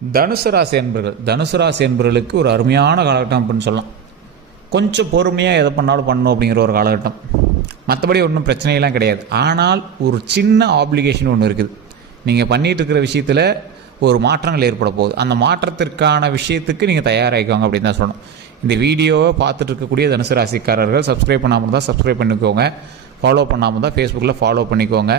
தனுசு ராசி என்பவர்களுக்கு ஒரு அருமையான காலகட்டம் அப்படின்னு சொல்லலாம். கொஞ்சம் பொறுமையாக எதை பண்ணாலும் பண்ணணும் அப்படிங்கிற ஒரு காலகட்டம். மற்றபடி ஒன்றும் பிரச்சனையெல்லாம் கிடையாது. ஆனால் ஒரு சின்ன ஆப்ளிகேஷன் ஒன்று இருக்குது. நீங்கள் பண்ணிகிட்டு இருக்கிற விஷயத்தில் ஒரு மாற்றங்கள் ஏற்பட போகுது. அந்த மாற்றத்திற்கான விஷயத்துக்கு நீங்கள் தயாராகிக்கோங்க அப்படின்னு தான் சொல்லணும். இந்த வீடியோவை பார்த்துட்டு இருக்கக்கூடிய தனுசு ராசிக்காரர்கள் சப்ஸ்கிரைப் பண்ணாமல் தான் சப்ஸ்கிரைப் பண்ணிக்கோங்க. ஃபாலோ பண்ணாமல் தான் ஃபேஸ்புக்கில் ஃபாலோ பண்ணிக்கோங்க.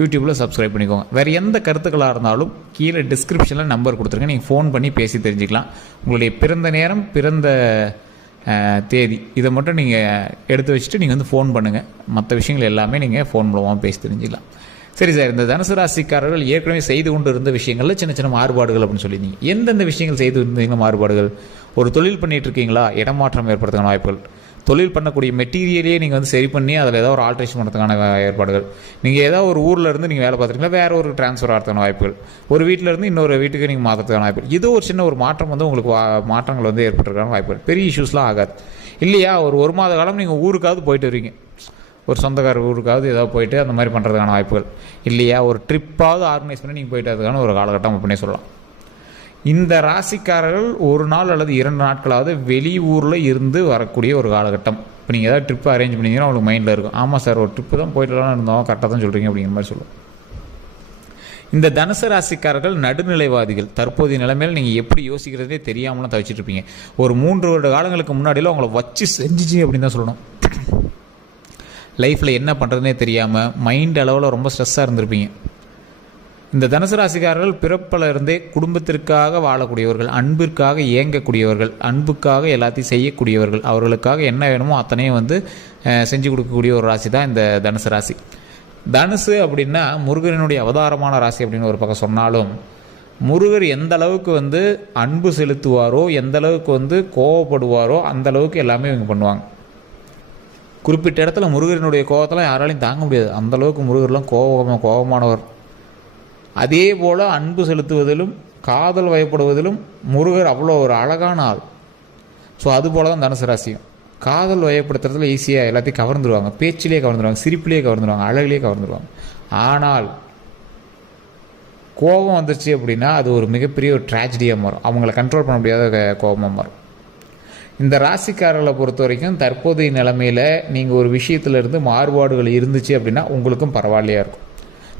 யூடியூப்பில் சப்ஸ்கிரைப் பண்ணிக்கோங்க. வேறு எந்த கருத்துக்களாக இருந்தாலும் கீழே டிஸ்கிரிப்ஷனில் நம்பர் கொடுத்துருங்க. நீங்கள் ஃபோன் பண்ணி பேசி தெரிஞ்சுக்கலாம். உங்களுடைய பிறந்த நேரம், பிறந்த தேதி இதை மட்டும் நீங்கள் எடுத்து வச்சுட்டு நீங்கள் வந்து ஃபோன் பண்ணுங்கள். மற்ற விஷயங்கள் எல்லாமே நீங்கள் ஃபோன் மூலமாக பேசி தெரிஞ்சுக்கலாம். சரி சார், இந்த தனுசு ராசிக்காரர்கள் ஏற்கனவே செய்து கொண்டு இருந்த விஷயங்களில் சின்ன சின்ன மாறுபாடுகள் அப்படின்னு சொல்லியிருந்தீங்க. எந்தெந்த விஷயங்கள் செய்து இருந்தீங்க மாறுபாடுகள்? ஒரு தொழில் பண்ணிகிட்டு இருக்கீங்களா, இடமாற்றம் ஏற்படுறதுக்கான வாய்ப்புகள். தொழில் பண்ணக்கூடிய மெட்டீரியலையே நீங்கள் வந்து சரி பண்ணி அதில் ஏதாவது ஒரு ஆல்ட்ரேஷன் பண்ணுறதுக்கான ஏற்பாடுகள். நீங்கள் ஏதாவது ஒரு ஊரில் இருந்து நீங்கள் வேலை பார்த்துருக்கீங்களா, வேறு ஒரு ட்ரான்ஸ்ஃபர் ஆகிறதுக்கான வாய்ப்புகள். ஒரு வீட்டில் இருந்து இன்னொரு வீட்டுக்கு நீங்கள் மாற்றுறதுக்கான வாய்ப்புகள். இது ஒரு சின்ன ஒரு மாற்றம் வந்து உங்களுக்கு மாற்றங்கள் வந்து ஏற்பட்டுருக்கான வாய்ப்புகள். பெரிய இஷ்யூஸ்லாம் ஆகாது இல்லையா? ஒரு மாத காலம் நீங்கள் ஊருக்காவது போயிட்டு வரீங்க, ஒரு சொந்தக்கார ஊருக்காவது ஏதாவது போயிட்டு அந்த மாதிரி பண்ணுறதுக்கான வாய்ப்புகள் இல்லையா? ஒரு ட்ரிப்பாவது ஆர்கனைஸ் பண்ணி நீங்கள் போயிட்டு அதுக்கான ஒரு காலகட்டம் அப்படின்னே சொல்லலாம். இந்த ராசிக்காரர்கள் ஒரு நாள் அல்லது 2 நாட்களாவது வெளியூரில் இருந்து வரக்கூடிய ஒரு காலகட்டம். இப்போ நீங்கள் ஏதாவது ட்ரிப்பு அரேஞ்ச் பண்ணிங்கன்னா உங்களுக்கு மைண்டில் இருக்கும், ஆமாம் சார் ஒரு ட்ரிப்பு தான் போயிட்டுலாம் இருந்தோம், கரெக்டாக தான் சொல்கிறீங்க அப்படிங்கிற மாதிரி சொல்லுவோம். இந்த தனுசு ராசிக்காரர்கள் நடுநிலைவாதிகள். தற்போதைய நிலைமையில் நீங்கள் எப்படி யோசிக்கிறதே தெரியாமலாம் தவிச்சிட்டு இருப்பீங்க. ஒரு 3 வருட காலங்களுக்கு முன்னாடியில் உங்களை வச்சு செஞ்சிச்சு அப்படின்னு தான் சொல்லணும். லைஃப்பில் என்ன பண்ணுறதுனே தெரியாமல் மைண்ட் அளவில் ரொம்ப ஸ்ட்ரெஸ்ஸாக இருந்திருப்பீங்க. இந்த தனுசு ராசிக்காரர்கள் பிறப்பில் இருந்தே குடும்பத்திற்காக வாழக்கூடியவர்கள், அன்பிற்காக இயங்கக்கூடியவர்கள், அன்புக்காக எல்லாத்தையும் செய்யக்கூடியவர்கள். அவர்களுக்காக என்ன வேணுமோ அத்தனையும் வந்து செஞ்சு கொடுக்கக்கூடிய ஒரு ராசி தான் இந்த தனுசு ராசி. தனுசு அப்படின்னா முருகனுடைய அவதாரமான ராசி அப்படின்னு ஒரு பக்கம் சொன்னாலும், முருகர் எந்த அளவுக்கு வந்து அன்பு செலுத்துவாரோ, எந்த அளவுக்கு வந்து கோவப்படுவாரோ அந்த அளவுக்கு எல்லாமே இவங்க பண்ணுவாங்க. குறிப்பிட்ட இடத்துல முருகனுடைய கோபத்தெல்லாம் யாராலையும் தாங்க முடியாது. அந்தளவுக்கு முருகர்லாம் கோபமானவர். அதே போல் அன்பு செலுத்துவதிலும் காதல் வயப்படுவதிலும் முருகர் அவ்வளோ ஒரு அழகான ஆள். ஸோ அதுபோல் தான் தனுசு ராசியும். காதல் வயப்படுத்துறதுல ஈஸியாக எல்லாத்தையும் கவர்ந்துருவாங்க. பேச்சிலே கவர்ந்துருவாங்க, சிரிப்பிலே கவர்ந்துருவாங்க, அழகிலே கவர்ந்துருவாங்க. ஆனால் கோபம் வந்துருச்சு அப்படின்னா அது ஒரு மிகப்பெரிய ஒரு ட்ராஜடியாக மாறும். அவங்கள கண்ட்ரோல் பண்ண முடியாத கோபமாக மாறும். இந்த ராசிக்காரர்களை பொறுத்த வரைக்கும் தற்போதைய நிலைமையில் நீங்கள் ஒரு விஷயத்துலேருந்து மாறுபாடுகள் இருந்துச்சு அப்படின்னா உங்களுக்கும் பரவாயில்லையாக இருக்கும்.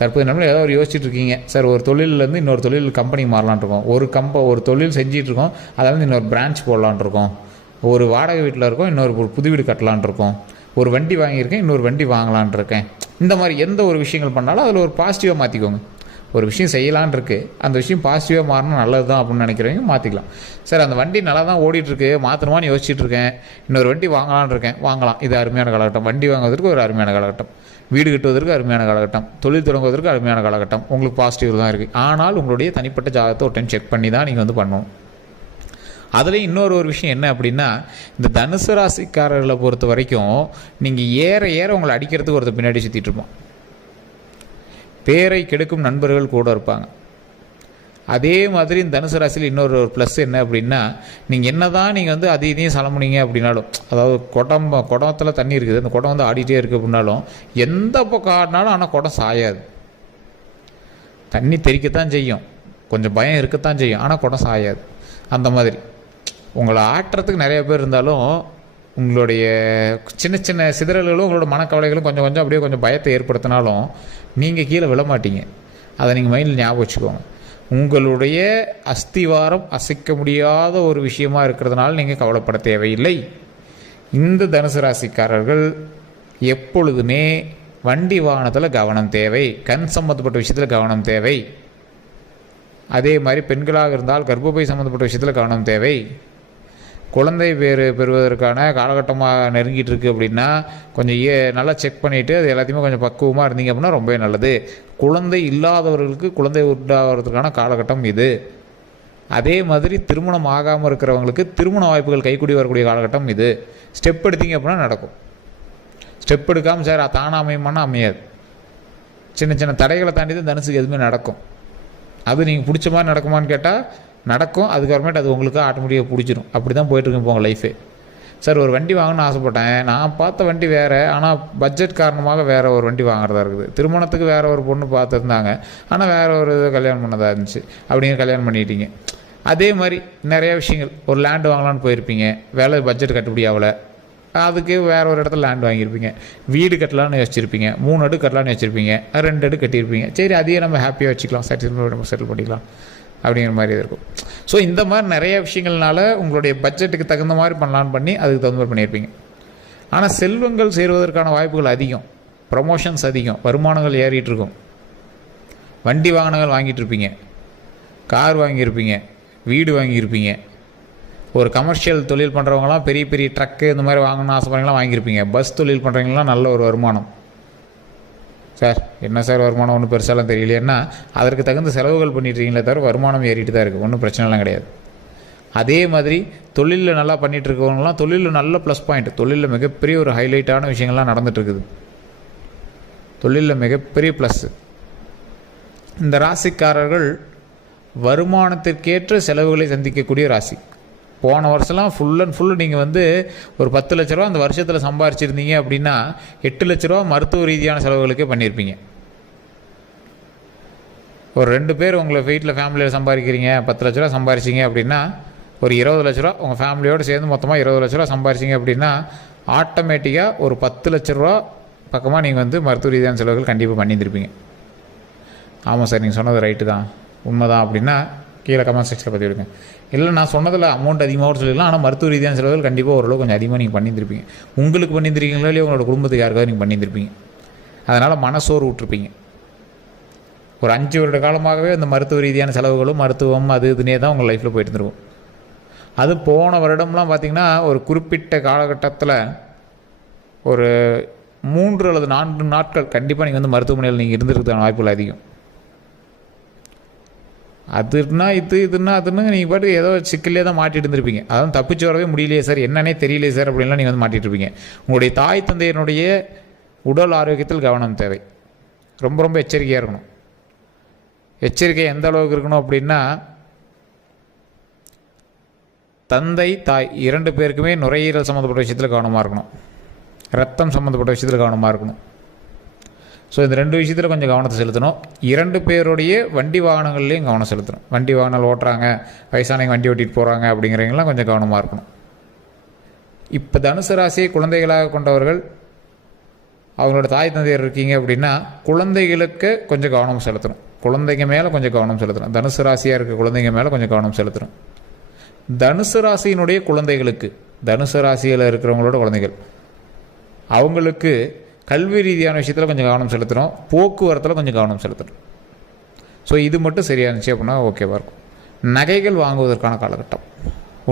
தற்போது நம்ம ஏதாவது ஒரு யோசிச்சுட்டு இருக்கீங்க, சார் ஒரு தொழிலேருந்து இன்னொரு தொழில் கம்பெனி மாறலான் இருக்கோம், ஒரு தொழில் செஞ்சிட்ருக்கோம், அதாவது இன்னொரு பிரான்ச் போடலான் இருக்கோம், ஒரு வாடகை வீட்டில் இருக்கோம், இன்னொரு புது வீடு கட்டலான் இருக்கோம், ஒரு வண்டி வாங்கியிருக்கேன், இன்னொரு வண்டி வாங்கலான் இருக்கேன். இந்த மாதிரி எந்த ஒரு விஷயங்கள் பண்ணாலும் அதில் ஒரு பாசிட்டிவாக மாற்றிக்கோங்க. ஒரு விஷயம் செய்யலான் இருக்குது, அந்த விஷயம் பாசிட்டிவாக மாறணும், நல்லது தான் அப்படின்னு நினைக்கிறவங்க மாற்றிக்கலாம். சார் அந்த வண்டி நல்லா தான் ஓடிட்டுருக்கு, மாற்றணுமான்னு யோசிச்சுட்டு இருக்கேன், இன்னொரு வண்டி வாங்கலான் இருக்கேன், வாங்கலாம். இது அருமையான காலகட்டம். வண்டி வாங்குவதற்கு ஒரு அருமையான காலகட்டம், வீடு கட்டுவதற்கு அருமையான காலகட்டம், தொழில் தொடங்குவதற்கு அருமையான காலகட்டம். உங்களுக்கு பாசிட்டிவ் தான் இருக்குது. ஆனால் உங்களுடைய தனிப்பட்ட ஜாதகத்தை ஒரு டைம் செக் பண்ணி தான் நீங்கள் வந்து பண்ணணும். அதில் இன்னொரு விஷயம் என்ன அப்படின்னா, இந்த தனுசு ராசிக்காரர்களை பொறுத்த வரைக்கும் நீங்கள் ஏற உங்களை அடிக்கிறதுக்கு ஒருத்தர் பின்னாடி சுற்றிட்டு இருப்போம். பேரை கெடுக்கும் நண்பர்கள் கூட இருப்பாங்க. அதே மாதிரி இந்த தனுசு ராசியில் இன்னொரு ப்ளஸ் என்ன அப்படின்னா, நீங்கள் என்ன தான் நீங்கள் வந்து இதையும் சலமுனீங்க அப்படின்னாலும், அதாவது குடத்தில் தண்ணி இருக்குது, அந்த குடம் வந்து ஆடிட்டே இருக்குது அப்படின்னாலும் எந்த பக்கம் ஆடினாலும் ஆனால் குடம் சாயாது. தண்ணி தெறிக்கத்தான் செய்யும், கொஞ்சம் பயம் இருக்கத்தான் செய்யும், ஆனால் குடம் சாயாது. அந்த மாதிரி உங்களை ஆட்டுறதுக்கு நிறைய பேர் இருந்தாலும் உங்களுடைய சின்ன சின்ன சிதறல்களும் உங்களோட மனக்கவலைகளும் கொஞ்சம் அப்படியே கொஞ்சம் பயத்தை ஏற்படுத்தினாலும் நீங்கள் கீழே விழமாட்டீங்க. அதை நீங்கள் மைண்டில் ஞாபகம் வச்சுக்கோங்க. உங்களுடைய அஸ்திவாரம் அசைக்க முடியாத ஒரு விஷயமா இருக்கிறதுனால நீங்கள் கவலைப்பட தேவையில்லை. இந்த தனுசு ராசிக்காரர்கள் எப்பொழுதுமே வண்டி வாகனத்தில் கவனம் தேவை, கண் சம்மந்தப்பட்ட விஷயத்தில் கவனம் தேவை. அதே மாதிரி பெண்களாக இருந்தால் கர்ப்பப்பை சம்மந்தப்பட்ட விஷயத்தில் கவனம் தேவை. குழந்தை பெறுவதற்கான காலகட்டமாக நெருங்கிட்டு இருக்குது அப்படின்னா கொஞ்சம் நல்லா செக் பண்ணிவிட்டு அது எல்லாத்தையுமே கொஞ்சம் பக்குவமாக இருந்தீங்க அப்படின்னா ரொம்பவே நல்லது. குழந்தை இல்லாதவர்களுக்கு குழந்தை உண்டாகிறதுக்கான காலகட்டம் இது. அதே மாதிரி திருமணம் ஆகாமல் இருக்கிறவங்களுக்கு திருமண வாய்ப்புகள் கைக்கூடி வரக்கூடிய காலகட்டம் இது. ஸ்டெப் எடுத்தீங்க அப்படின்னா நடக்கும். ஸ்டெப் எடுக்காமல் சார் தானாக அமையுமானா அமையாது. சின்ன சின்ன தடைகளை தாண்டி தான் தனுசுக்கு எதுவுமே நடக்கும். அது நீங்கள் பிடிச்ச மாதிரி நடக்குமான்னு கேட்டால் நடக்கும். அதுக்கப்புறமேட்டு அது உங்களுக்கு ஆட்டோமேட்டிக்காக பிடிச்சிடும். அப்படி தான் போயிட்டுருக்கு உங்கள் லைஃபே. சார் ஒரு வண்டி வாங்கணும்னு ஆசைப்பட்டேன், நான் பார்த்த வண்டி வேறு, ஆனால் பட்ஜெட் காரணமாக வேறு ஒரு வண்டி வாங்குறதா இருக்குது. திருமணத்துக்கு வேறு ஒரு பொண்ணு பார்த்துருந்தாங்க, ஆனால் வேறு ஒரு இது கல்யாணம் பண்ணதாக இருந்துச்சு, அப்படிங்க கல்யாணம் பண்ணிட்டீங்க. அதே மாதிரி நிறைய விஷயங்கள், ஒரு லேண்டு வாங்கலான்னு போயிருப்பீங்க, வேலை பட்ஜெட் கட்டுப்படி ஆகலை, அதுக்கு வேறு ஒரு இடத்துல லேண்ட் வாங்கியிருப்பீங்க. வீடு கட்டலான்னு யோசிச்சிருப்பீங்க, 3 அடுக்கு கட்டலான்னு வச்சுருப்பீங்க, 2 அடுக்கு கட்டியிருப்பீங்க. சரி, அதையே நம்ம ஹாப்பியாக வச்சுக்கலாம், செட்டில் பண்ணிக்கலாம் அப்படிங்கிற மாதிரி இருக்கும். ஸோ இந்த மாதிரி நிறைய விஷயங்கள்னால உங்களுடைய பட்ஜெட்டுக்கு தகுந்த மாதிரி பண்ணலான்னு பண்ணி அதுக்கு தகுந்த மாதிரி பண்ணியிருப்பீங்க. ஆனால் செல்வங்கள் சேருவதற்கான வாய்ப்புகள் அதிகம், ப்ரமோஷன்ஸ் அதிகம், வருமானங்கள் ஏறிட்டு இருக்கும். வண்டி வாகனங்கள் வாங்கிட்டு இருப்பீங்க, கார் வாங்கியிருப்பீங்க, வீடு வாங்கியிருப்பீங்க. ஒரு கமர்ஷியல் தொழில் பண்ணுறவங்களாம் பெரிய பெரிய ட்ரக்கு இந்த மாதிரி வாங்கணும்னு ஆசைப்படுறீங்களாம் வாங்கியிருப்பீங்க. பஸ் தொழில் பண்ணுறவங்களாம் நல்ல ஒரு வருமானம். சார் என்ன சார் வருமானம் ஒன்றும் பெருசாலாம் தெரியலையேன்னா அதற்கு தகுந்த செலவுகள் பண்ணிட்டுருக்கீங்களே தவிர வருமானம் ஏறிட்டு தான் இருக்குது, ஒன்றும் பிரச்சனைலாம் கிடையாது. அதே மாதிரி தொழிலில் நல்லா பண்ணிகிட்டு இருக்கவங்களாம் தொழிலில் நல்ல ப்ளஸ் பாயிண்ட், தொழிலில் மிகப்பெரிய ஒரு ஹைலைட்டான விஷயங்கள்லாம் நடந்துகிட்ருக்குது, தொழிலில் மிகப்பெரிய ப்ளஸ்ஸு. இந்த ராசிக்காரர்கள் வருமானத்திற்கேற்ற செலவுகளை சந்திக்கக்கூடிய ராசி. போன வருஷம்லாம் ஃபுல் அண்ட் ஃபுல் நீங்கள் வந்து ஒரு 10 லட்ச ரூபா அந்த வருஷத்தில் சம்பாரிச்சிருந்தீங்க அப்படின்னா 8 லட்ச ரூபா மருத்துவ ரீதியான செலவுகளுக்கே பண்ணியிருப்பீங்க. ஒரு 2 பேர் உங்களை வீட்டில் ஃபேமிலியில் சம்பாதிக்கிறீங்க, 10 லட்ச ரூபா சம்பாரிச்சிங்க அப்படின்னா ஒரு 20 லட்ச ரூபா உங்கள் ஃபேமிலியோடு சேர்ந்து மொத்தமாக 20 லட்ச ரூபா சம்பாரிச்சிங்க அப்படின்னா ஆட்டோமேட்டிக்காக ஒரு 10 லட்ச ரூபா பக்கமாக நீங்கள் வந்து மருத்துவ ரீதியான செலவுகள் கண்டிப்பாக பண்ணியிருந்திருப்பீங்க. ஆமாம் சார், நீங்கள் சொன்னது ரைட்டு தான், உண்மை தான் அப்படின்னா கீழே கமெண்ட் செக்ஷனில் பற்றி விடுங்க. இல்லை நான் சொன்னதில் அமௌண்ட் அதிகமாக சொல்லிடலாம், ஆனால் மருத்துவ ரீதியான செலவுகள் கண்டிப்பாக ஓரளவு கொஞ்சம் அதிகமாக நீங்கள் பண்ணியிருந்திருப்பீங்க. உங்களுக்கு பண்ணியிருந்தீங்களோ இல்லையோ உங்களோட குடும்பத்துக்கு யாருக்காவது நீங்கள் பண்ணியிருந்திருப்பீங்க. அதனால் மனசோறு விட்டுருப்பீங்க. ஒரு 5 வருட காலமாகவே அந்த மருத்துவ ரீதியான செலவுகளும் மருத்துவம் அது இதுனே தான் உங்கள் லைஃப்பில் போயிட்டு இருந்துருக்கும். அது போன வருடம்லாம் பார்த்திங்கன்னா ஒரு குறிப்பிட்ட காலகட்டத்தில் ஒரு 3 அல்லது 4 நாட்கள் கண்டிப்பாக நீங்கள் வந்து மருத்துவமனையில் நீங்கள் இருந்திருக்கிறதுக்கான வாய்ப்புகள் அதிகம். அதுனா இதுன்னா அதுன்னு நீங்கள் பாட்டு ஏதோ சிக்கலே தான் மாட்டிட்டு இருந்திருப்பீங்க. அதான் தப்பிச்சு வரவே முடியலையே சார், என்னன்னே தெரியலையே சார் அப்படின்லாம் நீங்கள் வந்து மாட்டிட்டு இருப்பீங்க. உங்களுடைய தாய் தந்தையினுடைய உடல் ஆரோக்கியத்தில் கவனம் தேவை, ரொம்ப ரொம்ப எச்சரிக்கையாக இருக்கணும். எச்சரிக்கை எந்த அளவுக்கு இருக்கணும் அப்படின்னா, தந்தை தாய் 2 பேருக்குமே நுரையீரல் சம்மந்தப்பட்ட விஷயத்தில் கவனமாக இருக்கணும், ரத்தம் சம்மந்தப்பட்ட விஷயத்தில் கவனமாக இருக்கணும். ஸோ இந்த 2 விஷயத்தில் கொஞ்சம் கவனத்தை செலுத்தணும். 2 பேருடைய வண்டி வாகனங்கள்லேயும் கவனம் செலுத்தணும். வண்டி வாகனம் ஓட்டுறாங்க, வயசானவங்க வண்டி ஓட்டிகிட்டு போகிறாங்க அப்படிங்கிறவங்களாம் கொஞ்சம் கவனமாக இருக்கணும். இப்போ தனுசு ராசியை குழந்தைகளாக கொண்டவர்கள் அவங்களோட தாய் தந்தையர் இருக்கீங்க அப்படின்னா குழந்தைகளுக்கு கொஞ்சம் கவனம் செலுத்தணும், குழந்தைங்க மேலே கொஞ்சம் கவனம் செலுத்தணும். தனுசு ராசியாக இருக்க குழந்தைங்க மேலே கொஞ்சம் கவனம் செலுத்தணும். தனுசு ராசியினுடைய குழந்தைகளுக்கு, தனுசு ராசியில் இருக்கிறவங்களோட குழந்தைகள் அவங்களுக்கு கல்வி ரீதியான விஷயத்தில் கொஞ்சம் கவனம் செலுத்தணும், போக்குவரத்தில் கொஞ்சம் கவனம் செலுத்தணும். ஸோ இது மட்டும் சரியானுச்சு அப்படின்னா ஓகேவாக இருக்கும். நகைகள் வாங்குவதற்கான காலகட்டம்,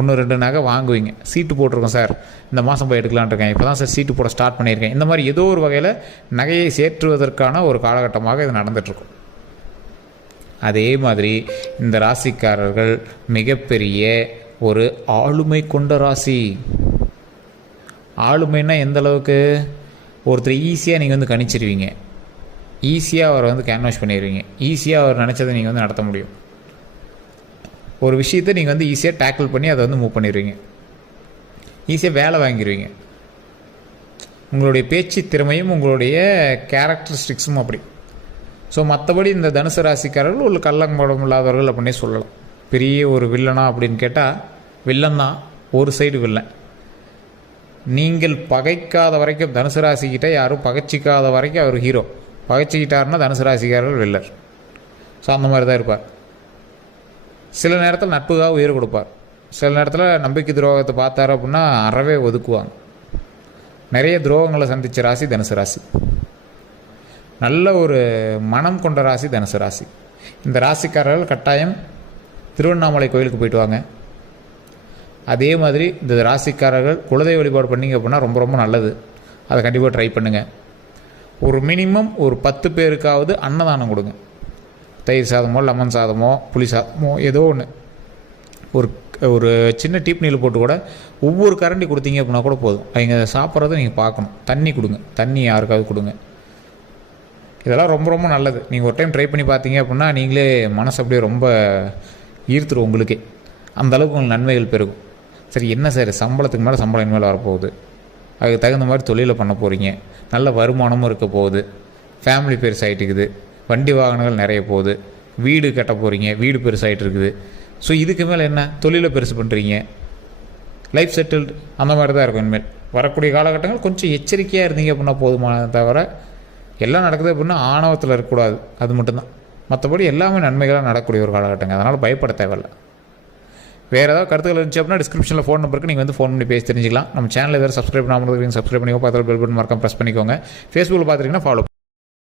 1-2 நகை வாங்குவீங்க. சீட்டு போட்டிருக்கோம் சார், இந்த மாதம் போய் எடுக்கலான் இருக்கேன், இப்போ தான் சார் சீட்டு போட ஸ்டார்ட் பண்ணியிருக்கேன். இந்த மாதிரி ஏதோ ஒரு வகையில் நகையை சேற்றுவதற்கான ஒரு காலகட்டமாக இது நடந்துகிட்ருக்கும். அதே மாதிரி இந்த ராசிக்காரர்கள் மிகப்பெரிய ஒரு ஆளுமை கொண்ட ராசி. ஆளுமைன்னா எந்த அளவுக்கு, ஒருத்தர் ஈஸியாக நீங்கள் வந்து கணிச்சிருவீங்க, ஈஸியாக அவரை வந்து கேன்வாஷ் பண்ணிடுவீங்க, ஈஸியாக அவர் நினச்சதை நீங்கள் வந்து நடத்த முடியும். ஒரு விஷயத்தை நீங்கள் வந்து ஈஸியாக டேக்கிள் பண்ணி அதை வந்து மூவ் பண்ணிடுவீங்க, ஈஸியாக வேலை வாங்கிடுவீங்க. உங்களுடைய பேச்சு திறமையும் உங்களுடைய கேரக்டரிஸ்டிக்ஸும் அப்படி. ஸோ மற்றபடி இந்த தனுசு ராசிக்காரர்கள் ஒரு கள்ளம்படம் இல்லாதவர்கள் அப்படின்னே சொல்லலாம். பெரிய ஒரு வில்லனா அப்படின்னு கேட்டால் வில்லன் தான், ஒரு சைடு வில்லன். நீங்கள் பகைக்காத வரைக்கும் தனுசு ராசிக்கிட்ட யாரும் பகைச்சிக்காத வரைக்கும் அவர் ஹீரோ, பகைச்சிக்கிட்டாருன்னா தனுசு ராசிக்காரர்கள் வில்லர். ஸோ அந்த மாதிரி தான் இருப்பார். சில நேரத்தில் நட்புக்காக உயிர் கொடுப்பார், சில நேரத்தில் நம்பிக்கை துரோகத்தை பார்த்தார் அப்படின்னா அறவே ஒதுக்குவாங்க. நிறைய துரோகங்களை சந்தித்த ராசி தனுசு ராசி. நல்ல ஒரு மனம் கொண்ட ராசி தனுசு ராசி. இந்த ராசிக்காரர்கள் கட்டாயம் திருவண்ணாமலை கோயிலுக்கு போயிட்டு வாங்க. அதே மாதிரி இந்த ராசிக்காரர்கள் குலதெய்வ வழிபாடு பண்ணிங்க அப்படின்னா ரொம்ப ரொம்ப நல்லது. அதை கண்டிப்பாக ட்ரை பண்ணுங்கள். ஒரு மினிமம் ஒரு 10 பேருக்காவது அன்னதானம் கொடுங்க. தயிர் சாதமோ லெமன் சாதமோ புளி சாதமோ ஏதோ ஒன்று, ஒரு சின்ன டீப் நீல் போட்டு கூட ஒவ்வொரு கரண்டி கொடுத்தீங்க அப்படின்னா கூட போதும். அவங்க சாப்பிட்றத நீங்கள் பார்க்கணும். தண்ணி கொடுங்க, தண்ணி யாருக்காவது கொடுங்க. இதெல்லாம் ரொம்ப ரொம்ப நல்லது. நீங்கள் ஒரு டைம் ட்ரை பண்ணி பார்த்தீங்க அப்படின்னா நீங்களே மனசு அப்படியே ரொம்ப ஈர்த்துரும் உங்களுக்கே. அந்தளவுக்கு உங்களுக்கு நன்மைகள் பெருகும். சரி என்ன சார் சம்பளத்துக்கு மேலே சம்பளம் இனிமேல் வரப்போகுது, அதுக்கு தகுந்த மாதிரி தொழிலை பண்ண போகிறீங்க, நல்ல வருமானமும் இருக்க போகுது, ஃபேமிலி பெருசாகிட்டு இருக்குது, வண்டி வாகனங்கள் நிறைய போகுது, வீடு கட்ட போகிறீங்க, வீடு பெருசாகிட்டு இருக்குது. ஸோ இதுக்கு மேலே என்ன தொழிலை பெருசு பண்ணுறீங்க, லைஃப் செட்டில்டு அந்த மாதிரி தான் இருக்கும். இனிமேல் வரக்கூடிய காலகட்டங்கள் கொஞ்சம் எச்சரிக்கையாக இருந்தீங்க அப்படின்னா போதுமான தவிர எல்லாம் நடக்குது அப்படின்னா ஆணவத்தில் இருக்கக்கூடாது. அது மட்டும்தான். மற்றபடி எல்லாமே நன்மைகளாக நடக்கக்கூடிய ஒரு காலகட்டங்க. அதனால் பயப்பட தேவையில்லை. வேறு ஏதாவது கருத்துக்கள் இருந்துச்சு அப்படின்னா டிஸ்கிரிப்ஷனில் ஃபோன் நம்பருக்கு நீங்கள் வந்து ஃபோன் பண்ணி பேசி தெரிஞ்சிக்கலாம். நம்ம சேனல் எதாவது சப்ஸ்கிரைப் பண்ணாமல் சப்ஸ்கிரைப் பண்ணிக்கோ, பார்த்து பெல் பட்டன் மறக்காம ப்ரெஸ் பண்ணிக்கோங்க. ஃபேஸ்புக்கில் பார்த்துட்டிங்கன்னா ஃபாலோ